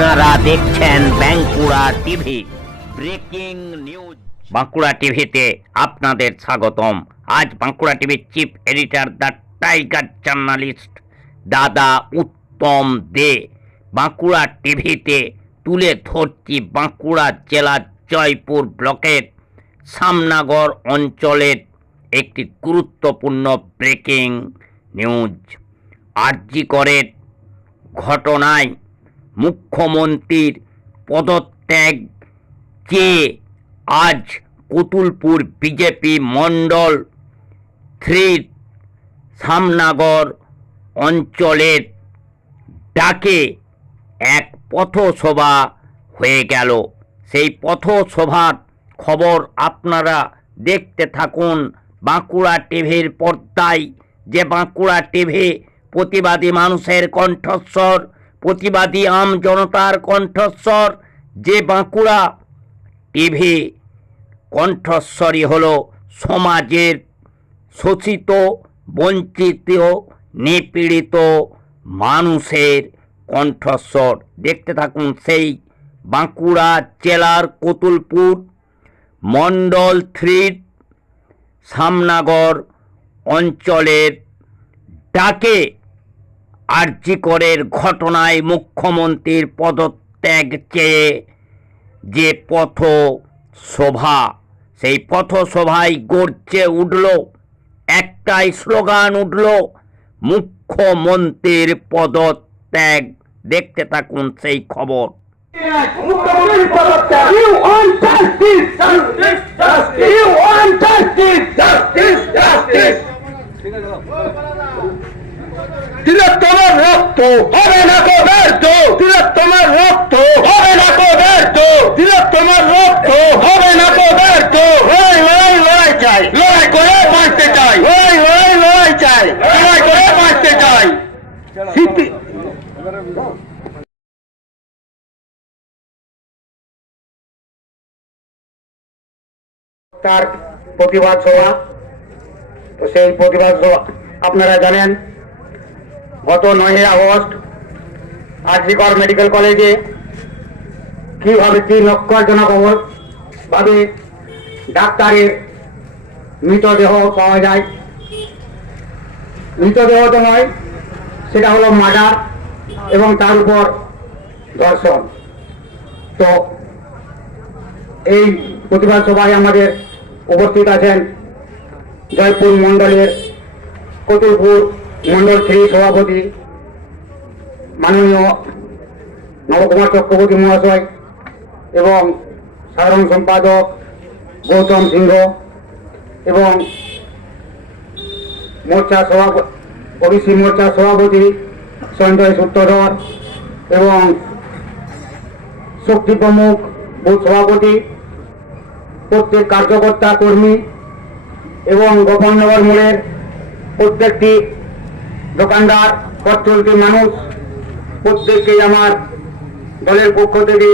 আপনারা দেখছেন Bankura TV breaking news. Bankura টিভিতে আপনাদের স্বাগতম। আজ বাঁকুড়া টিভির chief editor the tiger journalist দাদা উত্তম দে বাঁকুড়া টিভিতে তুলে ধরছি বাঁকুড়া জেলার জয়পুর ব্লকের সামনাগর অঞ্চলের একটি গুরুত্বপূর্ণ ব্রেকিং নিউজ। আরজি করের ঘটনায় মুখ্যমন্ত্রীর পদত্যাগ চেয়ে আজ কতুলপুর বিজেপি মণ্ডল 3 সামনাগর অঞ্চলের ডাকে এক পথসভা হয়ে গেল। সেই পথসভার খবর আপনারা দেখতে থাকুন বাঁকুড়া টিভির পর্দায়। যে বাঁকুড়া টিভি প্রতিবাদী মানুষের কণ্ঠস্বর, প্রতিবাদী আম জনতার কণ্ঠস্বর। যে বাঁকুড়া টিভি কণ্ঠস্বরই হলো সমাজের শোষিত, বঞ্চিত, নিপীড়িত মানুষের কণ্ঠস্বর। দেখতে থাকুন সেই বাঁকুড়া জেলার কতুলপুর মণ্ডল 3 সামনাগর অঞ্চলের ডাকে আরজি করের ঘটনায় মুখ্যমন্ত্রীর পদত্যাগ চেয়ে যে পথসভা, সেই পথসভায় গর্জে উঠল একটাই স্লোগান, উঠল মুখ্যমন্ত্রীর পদত্যাগ। দেখতে থাকুন সেই খবর। মুখ্যমন্ত্রীর পদত্যাগ। You want justice, justice, justice. You want justice, justice, justice. তিলোত্তমার রক্ত হবে না কো ব্যর্থ, তিলোত্তমার রক্ত হবে না কো ব্যর্থ, তিলোত্তমার রক্ত হবে না কো ব্যর্থ। লড়াই চাই, লড়াই করে বাঁচতে চাই, লড়াই চাই, লড়াই করে বাঁচতে চাই। তার প্রতিবাদ সভা। তো সেই প্রতিবাদ সভা আপনারা জানেন গত 9 আগস্ট আরজি কর মেডিকেল কলেজে কিভাবে 3 লক্ষজনক ভাবে ডাক্তারের মৃতদেহ পাওয়া যায়। মৃতদেহ তো নয়, সেটা হলো মার্ডার এবং তার উপর ধর্ষণ। তো এই প্রতিবাদ সভায় আমাদের উপস্থিত আছেন জয়পুর মণ্ডলের কতুলপুর মণ্ডল 3 সভাপতি মাননীয় নবকুমার চক্রবর্তী মহাশয় এবং সাধারণ সম্পাদক গৌতম সিংহ এবং মোর্চা সভাপতি, ওবিসি মোর্চার সভাপতি সঞ্জয় সূত্রধর এবং শক্তি প্রমুখ বুথ সভাপতি, প্রত্যেক কার্যকর্তা কর্মী এবং গোপননগর মোড়ের প্রত্যেকটি দোকানদার, পথ চলতি মানুষ, প্রত্যেককেই আমার দলের পক্ষ থেকে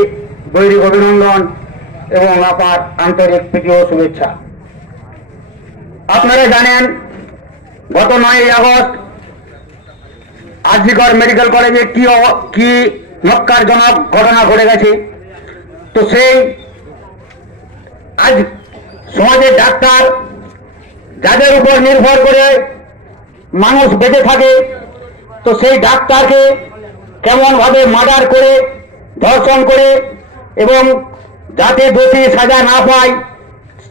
গৈরিক অভিনন্দন এবং আপার আন্তরিক প্রীতি ও শুভেচ্ছা। আপনারা জানেন গত 9 আগস্ট আরজি কর মেডিকেল কলেজে কি নক্কারজনক ঘটনা ঘটে গেছে। তো সেই আজ সমাজের ডাক্তার যাদের উপর নির্ভর করে মানুষ বেঁচে থাকে, তো সেই ডাক্তারকে কেমন ভাবে মার্ডার করে, ধর্ষণ করে এবং যাতে দোষী সাজা না পায়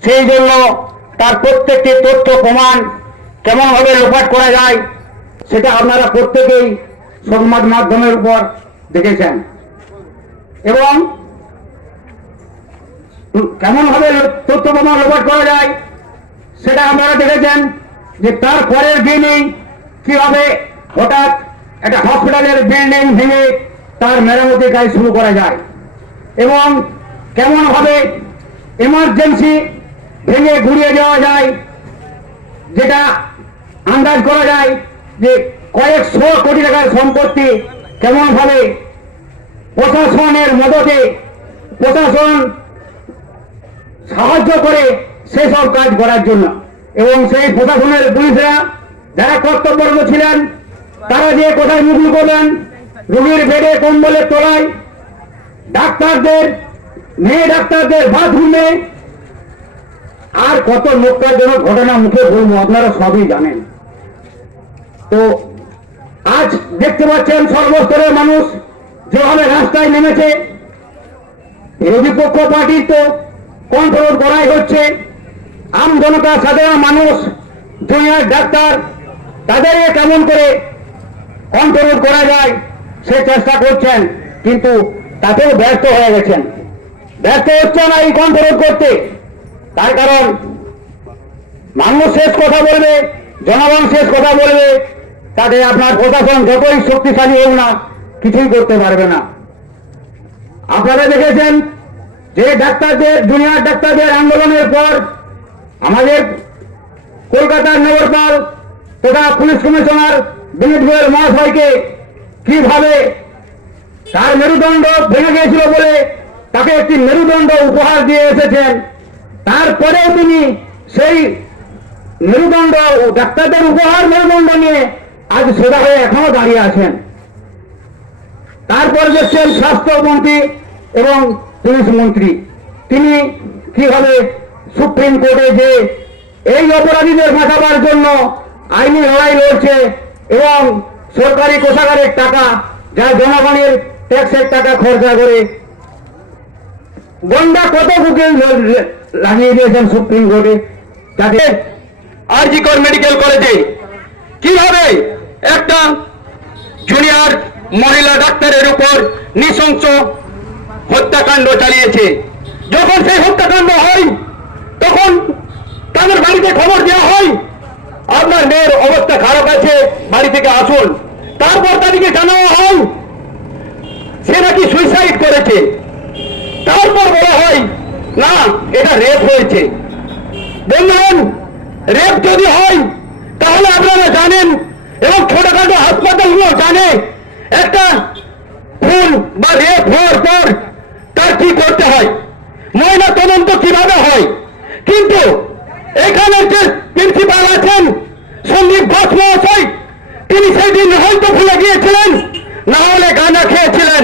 সেই জন্য তার প্রত্যেকটি তথ্য প্রমাণ কেমন ভাবে লোপাট করা যায় সেটা আপনারা প্রত্যেকেই সংবাদ মাধ্যমের উপর দেখেছেন। এবং কেমন ভাবে তথ্য প্রমাণ লোপাট করা যায় সেটা আপনারা দেখেছেন যে তার পরের দিনই কিভাবে হঠাৎ একটা হসপিটালের বিল্ডিং ভেঙে তার মেরামতি কাজ শুরু করা যায় এবং কেমন ভাবে এমার্জেন্সি ভেঙে ঘুরিয়ে দেওয়া যায়, যেটা আন্দাজ করা যায় যে কয়েকশো কোটি টাকার সম্পত্তি কেমন ভাবে প্রশাসনের মদতে প্রশাসন সাহায্য করে সেসব কাজ করার জন্য এবং সেই প্রশাসনের পুলিশরা যারা কর্তব্যরত ছিলেন তারা যে কোথায় মুখ লুকোবেন, রোগীর বেডে কম্বলের তলায় ডাক্তারদের, মেয়ে ডাক্তারদের বাথরুমে, আর কত ন্যক্কারজনক ঘটনা মুখে বলবো, আপনারা সবই জানেন। তো আজ দেখতে পাচ্ছেন সর্বস্তরের মানুষ যেভাবে রাস্তায় নেমেছে। বিরোধী পক্ষ পার্টির তো কন্ট্রোল করাই হচ্ছে, আম জনতা সাধারণ মানুষ, জুনিয়র ডাক্তার, তাদেরকে কেমন করে কন্ট্রোল করা যায় সে চেষ্টা করছেন, কিন্তু তাতেও ব্যর্থ হয়ে গেছেন। ব্যর্থ হচ্ছে না এই কন্ট্রোল করতে, তার কারণ মানুষ শেষ কথা বলবে, জনগণ শেষ কথা বলবে, তাতে আপনার প্রশাসন যতই শক্তিশালী হোক না কিছুই করতে পারবে না। আপনারা দেখেছেন যে ডাক্তারদের, জুনিয়র ডাক্তারদের আন্দোলনের পর আমাদের কলকাতার নগরপাল তথা পুলিশ কমিশনার বিনীত গোয়েল মহাশয়কে কিভাবে তার মেরুদণ্ড ভেঙে গিয়েছিল বলে তাকে একটি মেরুদণ্ড উপহার দিয়ে এসেছেন। তারপরেও তিনি সেই মেরুদণ্ড, ডাক্তারদের উপহার মেরুদণ্ড নিয়ে আজ সোজা হয়ে এখনো দাঁড়িয়ে আছেন। তারপর দেখছেন স্বাস্থ্যমন্ত্রী এবং পুলিশ মন্ত্রী, তিনি কিভাবে সুপ্রিম কোর্টে যে এই অপরাধীদের বাঁচাবার জন্য আইনি লড়াই লড়ছে এবং সরকারি কোষাগারের টাকা, যা জনগণের ট্যাক্সের টাকা খরচা করে গন্ডা কত বুকে লাগিয়ে দিয়েছেন সুপ্রিম কোর্টে। যাতে আরজি কর মেডিকেল কলেজে কিভাবে একটা জুনিয়র মহিলা ডাক্তারের উপর নৃশংস হত্যাকাণ্ড চালিয়েছে। যখন সেই হত্যাকাণ্ড হয় তখন তাদের বাড়িতে খবর দেওয়া হয় আপনার মেয়ের অবস্থা খারাপ আছে, বাড়ি থেকে আসুন। তারপর তাদেরকে জানানো হয় সে নাকি সুইসাইড করেছে। তারপর বলা হয় না, এটা রেপ হয়েছে। বন্ধুগণ, রেপ যদি হয় তাহলে আপনারা জানেন এবং ছোটখাটো হাসপাতালগুলো জানে একটা খুন বা রেপ হওয়ার পর তার কি করতে হয়, ময়না তদন্ত কিভাবে হয়। কিন্তু এখানে যে প্রিন্সিপাল আছেন সন্দীপ ঘোষ মহাশয়, তিনি সেই দিন হয়তো ভুলে গিয়েছিলেন, না হলে গাঁজা খেয়েছিলেন।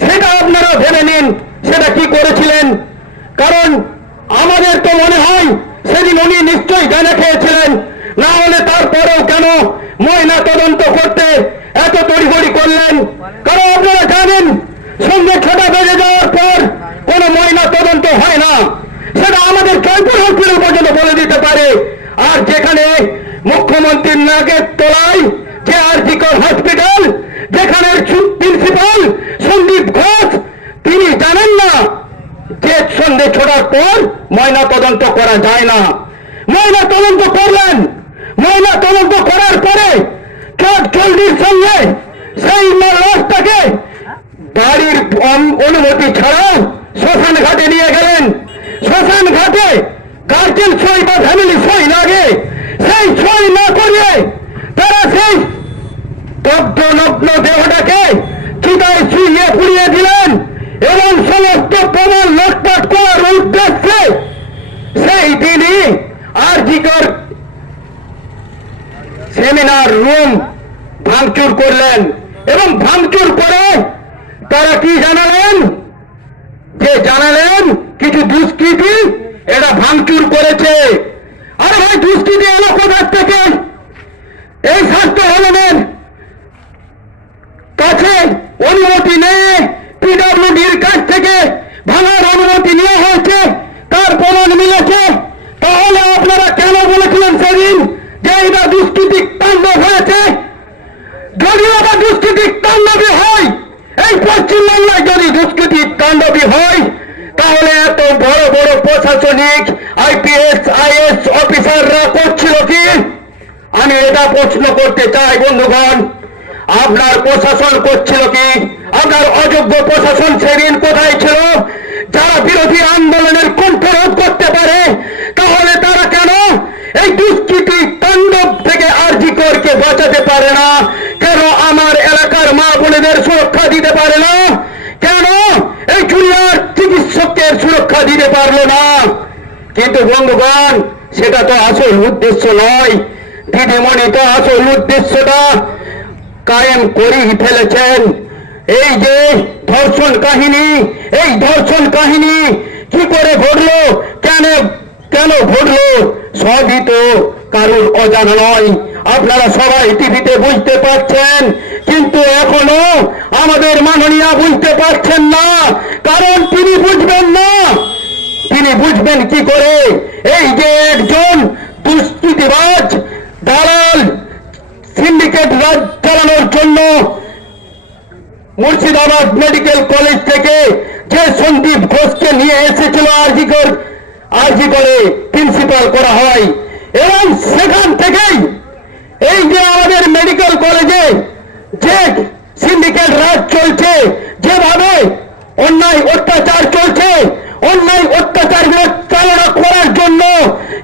সেটা আপনারা ভেবে নিন সেটা কি করেছিলেন, কারণ আমাদের তো মনে হয় সেদিন উনি নিশ্চয়ই গাঁজা খেয়েছিলেন, না হলে তারপরেও কেন ময়না তদন্ত করতে এত তড়িঘড়ি করলেন। কারণ আপনারা জানেন সন্ধ্যে 6টা বেজে যাওয়ার পর কোন ময়না তদন্ত হয় না, সেটা আমাদের জয়পুর হসপিটাল পর্যন্ত বলে দিতে পারে। আর যেখানে মুখ্যমন্ত্রীর নাকের তলায় যে আরজি কর হসপিটাল, যেখানে প্রিন্সিপাল সন্দীপ ঘোষ, তিনি জানেন না যে সন্ধ্যে 6টার পর ময়না তদন্ত করা যায় না। ময়না তদন্ত করলেন, ময়না তদন্ত করার পরে চট জলদির সঙ্গে সেই লাশটাকে বাড়ির অনুমতি ছাড়াও শ্মশান ঘাটে নিয়ে গেলেন। শ্মশান ঘাটে গার্জেন সই বা ফ্যামিলি সই লাগে, সেই সই না করিয়ে তারা সেই দগ্ধ নগ্ন দেহটাকে চিতায় শুইয়ে পুড়িয়ে দিলেন এবং সমস্ত প্রমাণ লটপট করার উদ্দেশ্যে সেই দিনই আরজি কর সেমিনার রুম ভাঙচুর করলেন এবং ভাঙচুর করে তারা কি জানালেন, যে জানালেন কিছু দুষ্কৃতী এটা ভাঙচুর করেছে। আরে ভাই, দুষ্কৃতী এলো কোথার থেকে? এই স্বাস্থ্য ভবনের কাছে অনুমতি নেই, পিডব্লিউডির কাছ থেকে ভাঙার অনুমতি নেওয়া হয়েছে, তার প্রমাণ মিলেছে। তাহলে আপনারা কেন বলেছিলেন সেদিন যে এটা দুষ্কৃতি তাণ্ডব হয়েছে? যদি এটা দুষ্কৃতি তাণ্ডবী হয়, এই পশ্চিমবাংলায় যদি দুষ্কৃতি তাণ্ডবী হয়, তাহলে এত বড় বড় প্রশাসনিক আইপিএস আইএস অফিসাররা করছিল কি? আমি এটা প্রশ্ন করতে চাই বন্ধুগণ, আপনার প্রশাসন করছিল কি? আপনার অযোগ্য প্রশাসন সেদিন কোথায় ছিল? যারা বিরোধী আন্দোলনের কণ্ঠরোধ করতে পারে, তাহলে তারা কেন এই দুষ্কৃতি তাণ্ডব থেকে আরজি করকে বাঁচাতে পারে না? কেন আমার এলাকার মা বোনেদের সুরক্ষা দিতে পারে না? কেন এই জুনিয়র চিকিৎসকদের সুরক্ষা দিতে পারলো না? কিন্তু বন্ধুগণ, সেটা তো আসল উদ্দেশ্য নয়। দিদিমণি তো আসল উদ্দেশ্যটা কায়েম করেই ফেলেছেন। এই যে ধর্ষণ কাহিনী, এই ধর্ষণ কাহিনী কি করে ঘটলো, কেন কেন ঘটলো, সবই তো কারোর অজানা নয়। আপনারা সবাই টিভিতে বুঝতে পারছেন, কিন্তু এখনো আমাদের মাননীয়া বুঝতে পারছেন না। কারণ তিনি বুঝবেন না। তিনি বুঝবেন কি করে? এই যে একজন দুষ্কৃতিবাজ দালাল সিন্ডিকেট রাজ চালানোর জন্য মুর্শিদাবাদ মেডিকেল কলেজ থেকে যে সন্দীপ ঘোষকে নিয়ে এসেছিল আরজি করে প্রিন্সিপাল করা হয়, এবং সেখান থেকেই এই যে আমাদের মেডিকেল কলেজে যে সিন্ডিকেট রাজ চলছে, যেভাবে অন্যায় অত্যাচার চলছে, অন্যায় অত্যাচার চালনা করার জন্য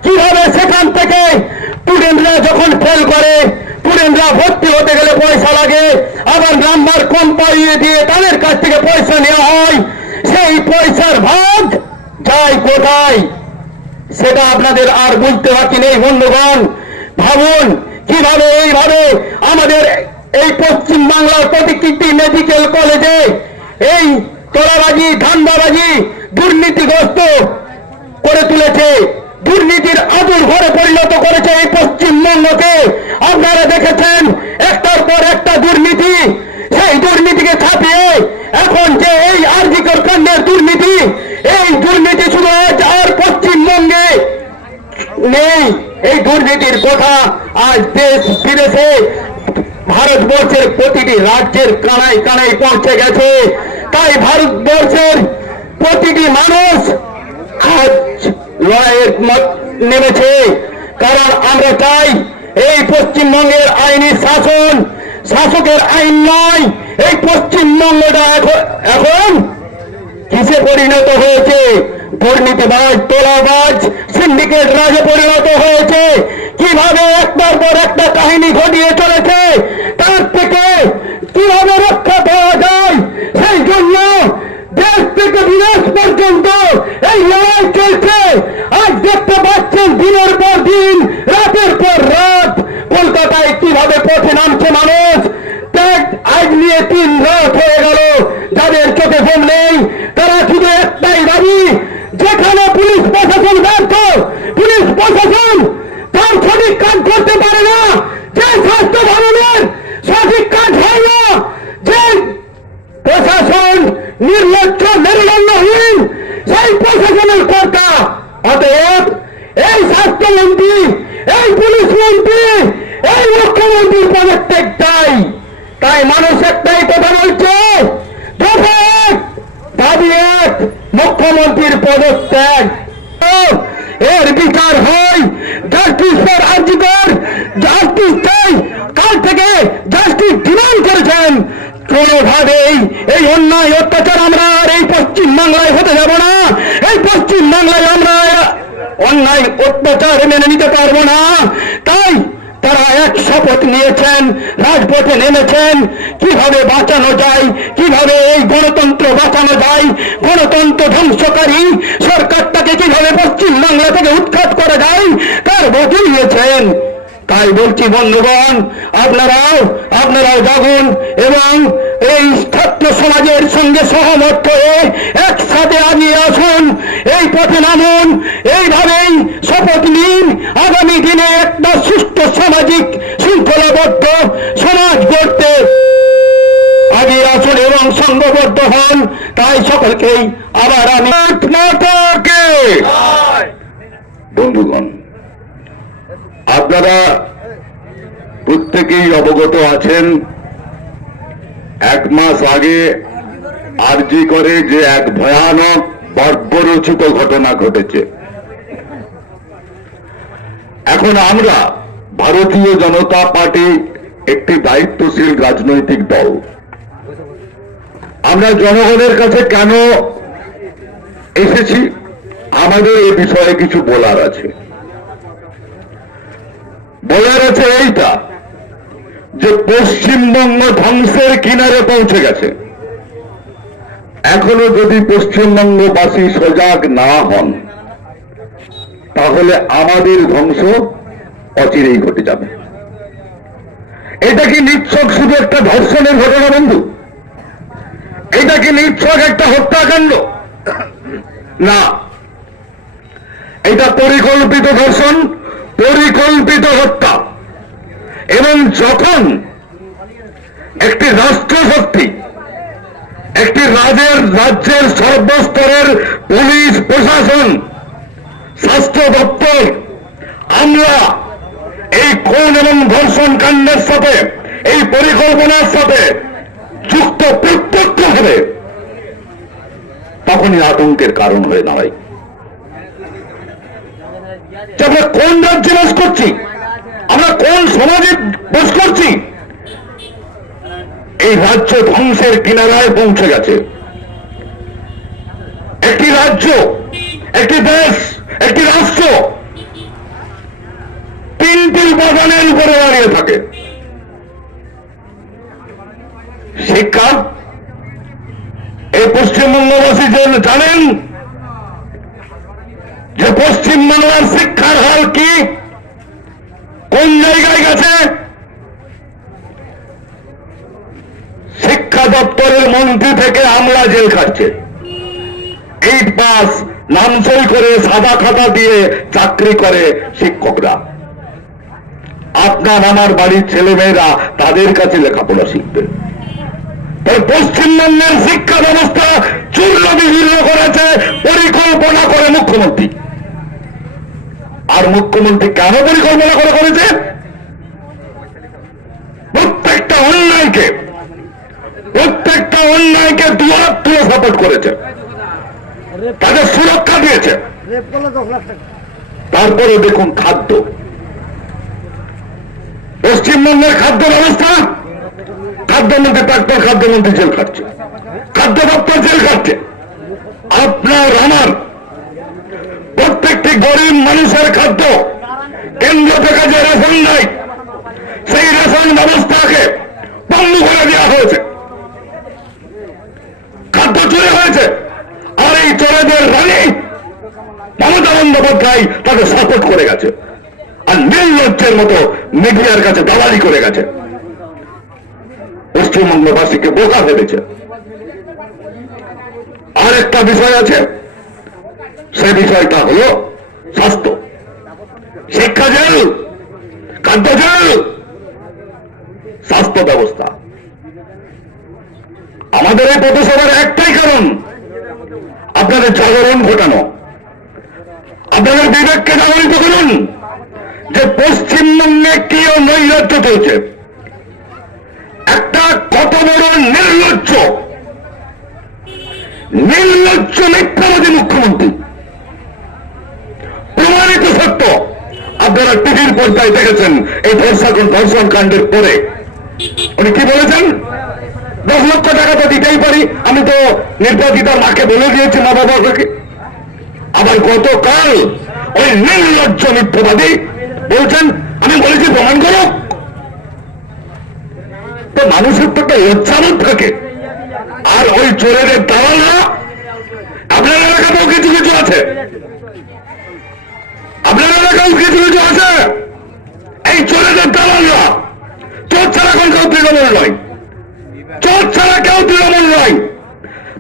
কিভাবে সেখান থেকে স্টুডেন্টরা যখন ফেল করে, স্টুডেন্টরা ভর্তি হতে গেলে পয়সা লাগে, আবার নাম্বার কম পাইয়ে দিয়ে তাদের কাছ থেকে পয়সা নেওয়া হয়, সেই পয়সার ভাগ যায় কোথায় সেটা আপনাদের আর বুঝতে বাকি নেই। বন্ধুগণ, ভাবুন কিভাবে এইভাবে আমাদের এই পশ্চিম বাংলার প্রতিটি মেডিকেল কলেজে এই তোলাবাজি, ধান্দাবাজি, দুর্নীতিগ্রস্ত করে তুলেছে, দুর্নীতির আদুর ঘরে পরিণত করেছে এই পশ্চিমবঙ্গকে। আপনারা দেখেছেন একটার পর একটা দুর্নীতি, সেই দুর্নীতিকে ছাপিয়ে এখন যে এই আরজিকর কাণ্ডের দুর্নীতি, এই দুর্নীতি শুধু আজ আর পশ্চিমবঙ্গে নেই। এই দুর্নীতির কথা আজ দেশ বিদেশে ভারতবর্ষের প্রতিটি রাজ্যের কানায় কানায় পৌঁছে গেছে। তাই ভারতবর্ষের প্রতিটি মানুষ আজ লড়াইয়ের নেমেছে। কারণ আমরা চাই এই পশ্চিমবঙ্গের আইনি শাসন, শাসকের আইন নয়, এই পশ্চিমবঙ্গটা এখন কিসে পরিণত হয়েছে? দুর্নীতিবাজ, তোলাবাজ, সিন্ডিকেট রাজে পরিণত হয়েছে। কিভাবে একটার পর একটা কাহিনী ঘটিয়ে চলেছে, তার থেকে কিভাবে রক্ষা পাওয়া যায় সেই জন্য দেশ থেকে বিদেশ পর্যন্ত এই লড়াই চলছে। আজ দেখতে পাচ্ছেন দিনের পর দিন, রাতের পর রাত কলকাতায় কিভাবে পথে নামছে মানুষ। আজ নিয়ে 3 রাত হয়ে গেল, যাদের চোখে ঘুম নেই তারা শুধু একটাই দাবি, যেখানে পুলিশ প্রশাসন ব্যর্থ, পুলিশ প্রশাসন তার সঠিক কাজ করতে পারে না, যে স্বাস্থ্য ভবনের সঠিক কাজ হয় না, যে প্রশাসন নির্লজ্জ মেরুদণ্ডহীন, সেই প্রশাসনের কর্তা। অতএব এই স্বাস্থ্যমন্ত্রী, এই পুলিশ মন্ত্রী, এই মুখ্যমন্ত্রীর পদত্যাগ চাই। তাই মানুষ একটাই কথা বলছে, দাবি এক, মুখ্যমন্ত্রীর পদত্যাগ, এর বিচার হয়। জাস্টিস ফর আরজিকর, জাস্টিস চাই। কাল থেকে জাস্টিস ডিমান্ড করেছেন। কোনোভাবেই এই অন্যায় অত্যাচার আমরা আর এই পশ্চিম বাংলায় হতে যাব না। এই পশ্চিম বাংলায় আমরা অন্যায় অত্যাচার মেনে নিতে পারবো না। তাই তারা এক শপথ নিয়েছেন, রাজপথে নেমেছেন, কিভাবে বাঁচানো যায়, কিভাবে এই গণতন্ত্র বাঁচানো যায়, গণতন্ত্র ধ্বংসকারী সরকারটাকে কিভাবে পশ্চিম বাংলা থেকে উৎখাত করা যায় তার বধূ নিয়েছেন। তাই বলছি বন্ধুগণ, আপনারাও জাগুন এবং এই ছাত্র সমাজের সঙ্গে সহমত হয়ে একসাথে আগিয়ে আসুন, এই পথে নামুন, এইভাবেই শপথ নিন আগামী দিনে একটা সুষ্ঠু সামাজিক শৃঙ্খলাবদ্ধ সমাজ গড়তে আগিয়ে আসুন এবং সংঘবদ্ধ হন। তাই সকলকেই আবার আমি বন্ধুগণ, আপনারা প্রত্যেকেই অবগত আছেন, 1 মাস আগে আরজি করে যে এক ভয়ানক বর্বরচিত ঘটনা ঘটেছে। এখন আমরা ভারতীয় জনতা পার্টি একটি দায়িত্বশীল রাজনৈতিক দল। আমরা জনগণের কাছে কেন এসেছি, আমাদের এ বিষয়ে কিছু বলার আছে। এইটা যে পশ্চিমবঙ্গ ধ্বংসের কিনারে পৌঁছে গেছে। এখনো যদি পশ্চিমবঙ্গবাসী সজাগ না হন, তাহলে আমাদের ধ্বংস অচিরেই ঘটে যাবে। এটা কি নিছক শুধু একটা ধর্ষণের ঘটনা বন্ধু? এটা কি নিছক একটা হত্যাকাণ্ড? না, এটা পরিকল্পিত ধর্ষণ, পরিকল্পিত হত্যা। এবং যখন একটি রাষ্ট্রশক্তি, একটি রাজ্যের সর্বস্তরের পুলিশ প্রশাসন, স্বাস্থ্য দপ্তর, আমরা এই খুন এবং ধর্ষণ কাণ্ডের সাথে, এই পরিকল্পনার সাথে যুক্ত প্রত্যক্ষ হবে, তখনই আতঙ্কের কারণ হয়ে দাঁড়ায়। আমরা কোন রাজ্যে বাস করছি, আমরা কোন সমাজে বাস করছি? এই রাজ্য ধ্বংসের কিনারায় পৌঁছে গেছে। একটি রাজ্য, একটি দেশ, একটি রাষ্ট্র তিনটি উপাদানের উপরে দাঁড়িয়ে থাকে। শিক্ষা, এই পশ্চিমবঙ্গবাসী জানেন যে পশ্চিমবাংলার শিক্ষার হার কি, কোন জায়গায় গেছে? শিক্ষা দপ্তরের মন্ত্রী থেকে আমলা জেল খাচ্ছে। 8 পাস নামসই করে সাদা খাতা দিয়ে চাকরি করে শিক্ষকরা। আপনার আমার বাড়ির ছেলেমেয়েরা তাদের কাছে লেখাপড়া শিখবে। পশ্চিমবঙ্গের শিক্ষা ব্যবস্থা চূর্ণ বিচূর্ণ করেছে পরিকল্পনা করে মুখ্যমন্ত্রী। আর মুখ্যমন্ত্রী কেন পরিকল্পনা করে করেছে? প্রত্যেকটা অন্যায়কে দুহাত তুলে সাপোর্ট করেছে, তাদের সুরক্ষা দিয়েছে। তারপরে দেখুন খাদ্য, পশ্চিমবঙ্গের খাদ্য ব্যবস্থা, খাদ্যমন্ত্রী, প্রাক্তন খাদ্যমন্ত্রী জেল খাচ্ছে, খাদ্য দপ্তর জেল খাচ্ছে। আপনার আমার প্রত্যেকটি গরিব মানুষের খাদ্য কেন্দ্র থেকে যে রেশন দেয়, সেই রেশন ব্যবস্থাকে বন্ধ করে দেওয়া হয়েছে। খাদ্য চুরি হয়েছে, আর এই চোরেদের রানী মমতা বন্দ্যোপাধ্যায় তাকে সাপোর্ট করে গেছে, আর নির্লজ্জের মতো মিডিয়ার কাছে দালালি করে গেছে। পশ্চিমবঙ্গবাসীকে বোকা ভেবেছে। আর একটা বিষয় আছে, সে বিষয়টা হলো স্বাস্থ্য, শিক্ষা জেল, খাদ্য জেল, স্বাস্থ্য ব্যবস্থা। আমাদের এই পথসভার একটাই কারণ, আপনাদের জাগরণ ঘটানো, আপনাদের বিবেককে জাগরিত করুন যে পশ্চিমবঙ্গে কি নৈরাজ্য চলছে। একটা কত বড় নির্লজ্জ মিথ্যাবাদী মুখ্যমন্ত্রী, প্রমাণিত সত্য। আপনারা টিভির পর্দায় দেখেছেন এই ধর্ষণ কাণ্ডের পরে উনি কি বলেছেন? 10 লক্ষ টাকা তো দিতেই পারি, আমি তো নির্বাচিতার মাকে বলে দিয়েছি, মা বাবাকে। আবার গতকাল ওই নির্লজ্জ মিথ্যাবাদী বলছেন আমি বলেছি প্রমাণ করো। তো মানুষের তো একটা লজ্জাবোধ থাকে। আর ওই চোরেদের দালালরা আপনার এলাকাতেও কিছু কিছু আছে, আপনার এলাকাও কিছু কিছু আছে। এই চোরেদের দালালরা, চোর ছাড়া কোন কেউ তৃণমূল নয়, চোর ছাড়া কেউ তৃণমূল নয়,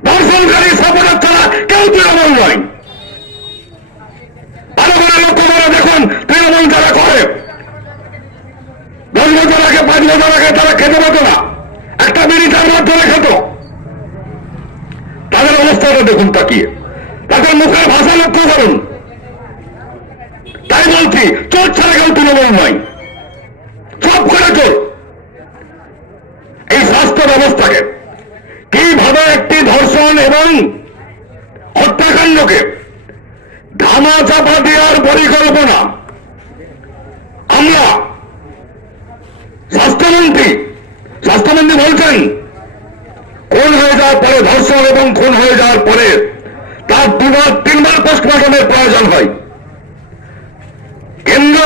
ধর্ষণকারী সাপোর্টার ছাড়া কেউ তৃণমূল নয়। ভালো করে লক্ষ্য করে দেখুন, তৃণমূল যারা করে 10 বছর আগে 5 বছর আগে তারা খেতে পারত না, একটা বিড়ি 4 মাস ধরে খেত। তাদের অবস্থাটা দেখুন তাকিয়ে, তাদের মুখের ভাষা লক্ষ্য করুন। তাই বলছি, চোর ছাড়া কেউ তৃণমূল নয়, সব করে চোর। এই স্বাস্থ্য ব্যবস্থাকে কিভাবে একটি ধর্ষণ এবং হত্যাকাণ্ডকে ধামা চাপা দেওয়ার পরিকল্পনা, আমরা স্বাস্থ্যমন্ত্রী বলছেন খুন হয়ে যাওয়ার পরে, ধর্ষণ এবং খুন হয়ে যাওয়ার পরে তার 2-3 বার পোস্টমর্টমের প্রয়োজন হয়। কেন্দ্র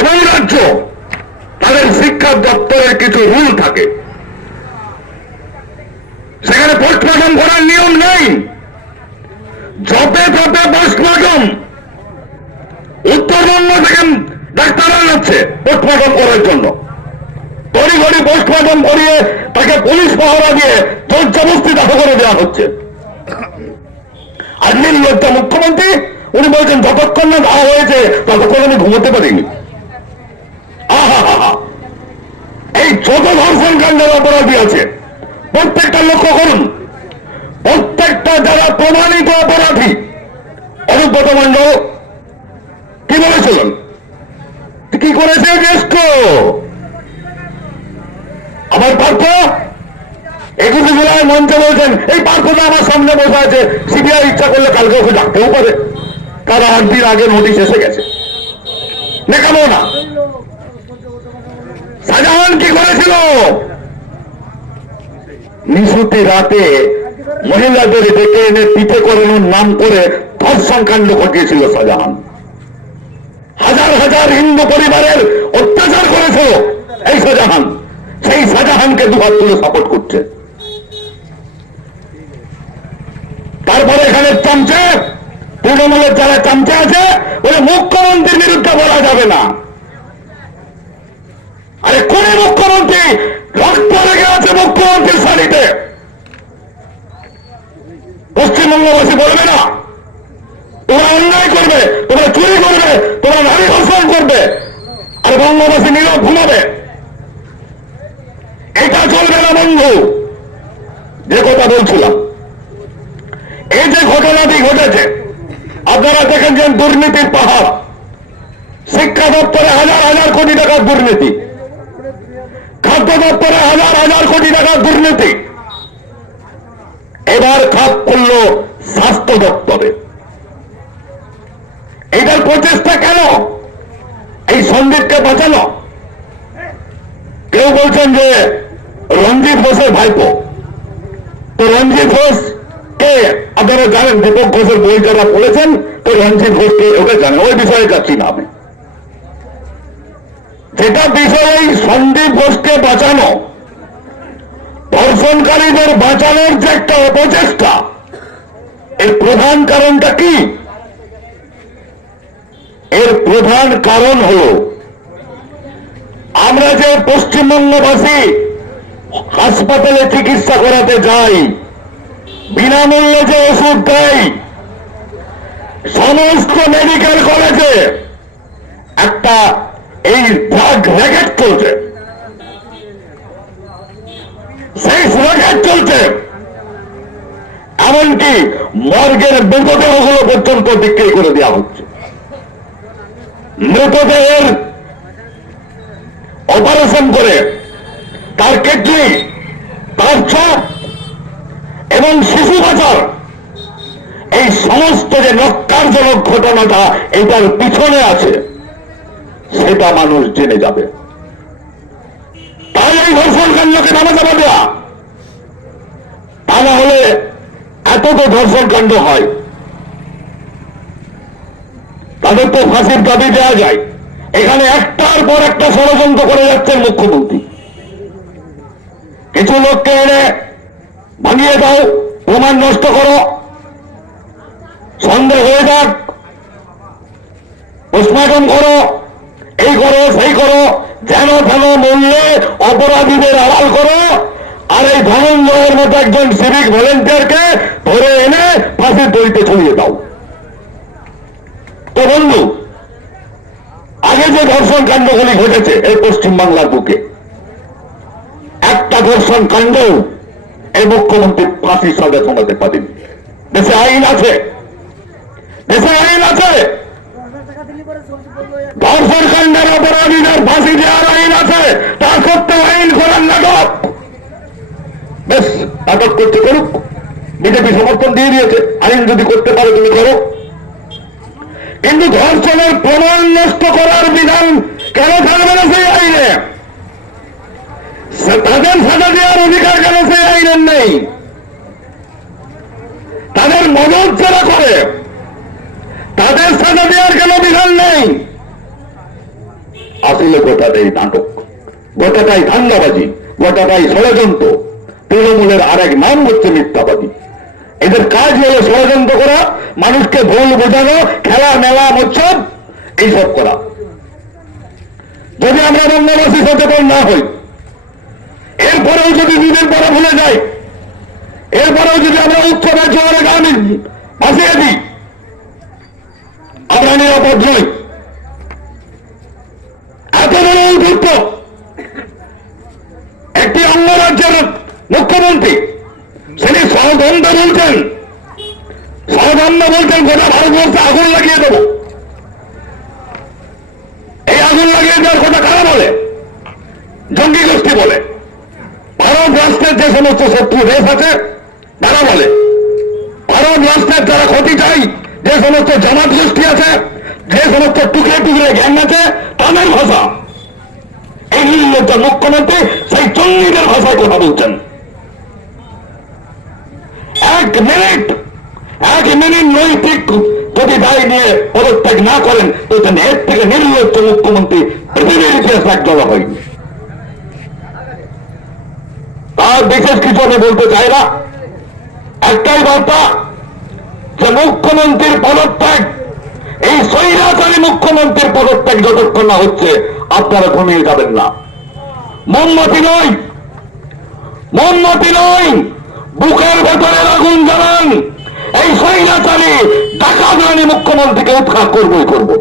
এবং রাজ্য তাদের শিক্ষা দপ্তরের কিছু রুল থাকে, সেখানে পোস্টমর্টম করার নিয়ম নেই। যপে তপে পোস্টমর্টম, উত্তরবঙ্গ থেকে ডাক্তাররা যাচ্ছে পোস্টমর্টম করার জন্য, তড়িঘড়ি পোস্টমর্টম করিয়ে তাকে পুলিশ পাহারা দিয়ে জোর জবরদস্তি দাহ করে দেওয়া হচ্ছে। আর নির্লজ্জা মুখ্যমন্ত্রী উনি বলছেন যতক্ষণ না দাহ হয়েছে ততক্ষণ আমি ঘুমোতে পারিনি। আহা হা হা, এই যত ধর্ষণ কাণ্ডের অপরাধী আছে প্রত্যেকটা লক্ষ্য করুন, প্রত্যেকটা যারা প্রমাণিত অপরাধী। অনুব্রত মণ্ডল কি বলেছিলেন, কি করেছে জ্যেষ্ঠ আবার পার্থ 21 জুলাই মঞ্চে বলছেন এই পার্থটা আমার সামনে বসে আছে, সিবিআই ইচ্ছা করলে কালকে ওকে ডাকতেও পারে, তার 8 দিন আগে নোটিশ এসে গেছে। দেখাবো না শাহজাহান কি করেছিল, নিশুতি রাতে মহিলাদের ডেকে এনে পিঠে করানোর নাম করে ধর্ষণ কাণ্ড ঘটিয়েছিল শাহজাহান। হাজার হাজার হিন্দু পরিবারের অত্যাচার করেছিল এই শাহজাহান, সেই শাহজাহানকে দুহাত তুলে সাপোর্ট করছে। তারপরে এখানে চামচে তৃণমূলের যারা চামচে আছে বলে মুখ্যমন্ত্রীর বিরুদ্ধে বলা যাবে না। আরে কোন মুখ্যমন্ত্রী রক্ত লেগে আছে মুখ্যমন্ত্রীর শাড়িতে? পশ্চিমবঙ্গবাসী বলবে না তোমরা অন্যায় করবে, তোমরা চুরি করবে, তোমরা নারী ধর্ষণ করবে, আর বঙ্গবাসী নীরব ঘুমাবে? এটা চলবে না বন্ধু। যে কথা বলছিলাম, এই যে ঘটনাটি ঘটেছে আপনারা দেখেছেন, দুর্নীতির পাহাড়। শিক্ষা দপ্তরে হাজার হাজার কোটি টাকার দুর্নীতি, খাদ্য দপ্তরে হাজার হাজার কোটি টাকার দুর্নীতি, এবার খাপ করল স্বাস্থ্য দপ্তরে। এইটার প্রচেষ্টা কেন? এই সন্দীপকে বাঁচানো। কেউ বলছেন যে রঞ্জিত ঘোষের ভাইপো, তো রঞ্জিত ঘোষ কে আপনারা জানেন, দীপক ঘোষের বই যারা পড়েছেন তো রঞ্জিত ঘোষকে ওটা জানেন, ওই বিষয়ে যাচ্ছি না আমি। যেটা বিষয় এই সন্দীপ ঘোষকে বাঁচানো, ধর্ষণকারীদের বাঁচানোর যে একটা অপচেষ্টা, এর প্রধান কারণটা কি? এর প্রধান কারণ হল আমরা যে পশ্চিমবঙ্গবাসী হাসপাতালে চিকিৎসা করাতে যাই, বিনামূল্যে যে ওষুধ দেয়, সমস্ত মেডিকেল কলেজে একটা এই ড্রাগ র্যাকেট চলছে, সেই র্যাকেট চলছে। এমনকি মর্গের মৃতদেহগুলো পর্যন্ত বিক্রি করে দেওয়া হচ্ছে। মৃতদেহের অপারেশন করে তার কিডনি, তার চোখ এবং শিশু পাচার, এই সমস্ত যে নক্কারজনক ঘটনাটা এটার পিছনে আছে সেটা মানুষ জেনে যাবে। তাই এই ধর্ষণ কাণ্ডকে নামা চাপা দেওয়া, তা না হলে এত তো ধর্ষণ কাণ্ড হয়, তাদের তো ফাঁসির দাবি দেওয়া যায়। এখানে একটার পর একটা ষড়যন্ত্র করে যাচ্ছেন মুখ্যমন্ত্রী। কিছু লোককে এনে ভাঙিয়ে দাও, প্রমাণ নষ্ট করো, সন্দেহ হয়ে যাক, পোস্টমর্টম করো, এই করো সেই করো, যেন তেন মূল্যে অপরাধীদের আড়াল করো, আর এই ধনঞ্জয়ের মতো একজন সিভিক ভলেন্টিয়ারকে ধরে এনে ফাঁসির দড়িতে ছড়িয়ে দাও। তো বন্ধু, আগে যে ধর্ষণ কাণ্ডগুলি ঘটেছে এই পশ্চিমবাংলার বুকে, একটা ধর্ষণ কাণ্ডেও এই মুখ্যমন্ত্রী ফাঁসির সাজা শোনাতে পারেনি। দেশে আইন আছে, দেশে আইন আছে, ধর্ষণ কাণ্ডের অপরাধীদের ফাঁসি দেওয়ার আইন আছে, তা সত্ত্বেও আইন করার নাটক। বেশ, নাটক করতে করুক, বিজেপি সমর্থন দিয়ে দিয়েছে, আইন যদি করতে পারো তুমি করো, কিন্তু ধর্ষণের প্রমাণ নষ্ট করার বিধান কেন থাকবে না সেই আইনে? তাদের সাজা দেওয়ার অধিকার কেন সেই আইনের নেই? তাদের মদত যারা করে তাদের সাজা দেওয়ার কেন বিধান নেই? আসলে গোটাটাই নাটক, গোটাটাই ধান্দাবাজি, গোটাটাই ষড়যন্ত্র। তৃণমূলের আরেক নাম হচ্ছে মিথ্যাবাদী। এদের কাজ হলো ষড়যন্ত্র করা, মানুষকে ভুল বোঝানো, খেলা মেলা মৎসব এইসব করা। যদি আমরা বঙ্গবাসী সচেতন না হই, এরপরেও যদি দুদিন পরে ভুলে যাই, এরপরেও যদি আমরা উৎসবের জোয়ারে গান ভাসিয়ে দিই, আমরা নিরাপদ নই। এত বড় দুঃখ, একটি অঙ্গরাজ্যের মুখ্যমন্ত্রী তিনি ষড়যন্ত্র বলছেন, গোটা ভারতবর্ষে আগুন লাগিয়ে দেব। এই আগুন লাগিয়ে দেওয়ার কথা কারা বলে? জঙ্গি গোষ্ঠী বলে। ভারত রাষ্ট্রের যে সমস্ত শত্রু দেশ আছে তারা বলে। ভারত রাষ্ট্রের যারা ক্ষতি চাই, যে সমস্ত জামাত গোষ্ঠী আছে, যে সমস্ত টুকরে টুকরে গ্যাং আছে, তাদের ভাষা। এই নির্লজ্জ মুখ্যমন্ত্রী সেই জঙ্গিদের ভাষায় কথা বলছেন। এক মিনিট নৈতিক যদি দায় নিয়ে পদত্যাগ না করেন তো এর থেকে নির্লজ্জ মুখ্যমন্ত্রী পৃথিবীর ইতিহাস এক দলা হয়নি। তার বিশেষ কিছু আমি বলতে চাই না, একটাই বার্তা যে মুখ্যমন্ত্রীর পদত্যাগ, এই স্বৈরাচারী মুখ্যমন্ত্রীর পদত্যাগ যতক্ষণ না হচ্ছে আপনারা ঘুমিয়ে যাবেন না। মোমবাতি নয়, বুকের ভেতরে আগুন জ্বালান। এই স্বৈরাচারী ডাকাতানি মুখ্যমন্ত্রীকে উৎখাত করবই করবো।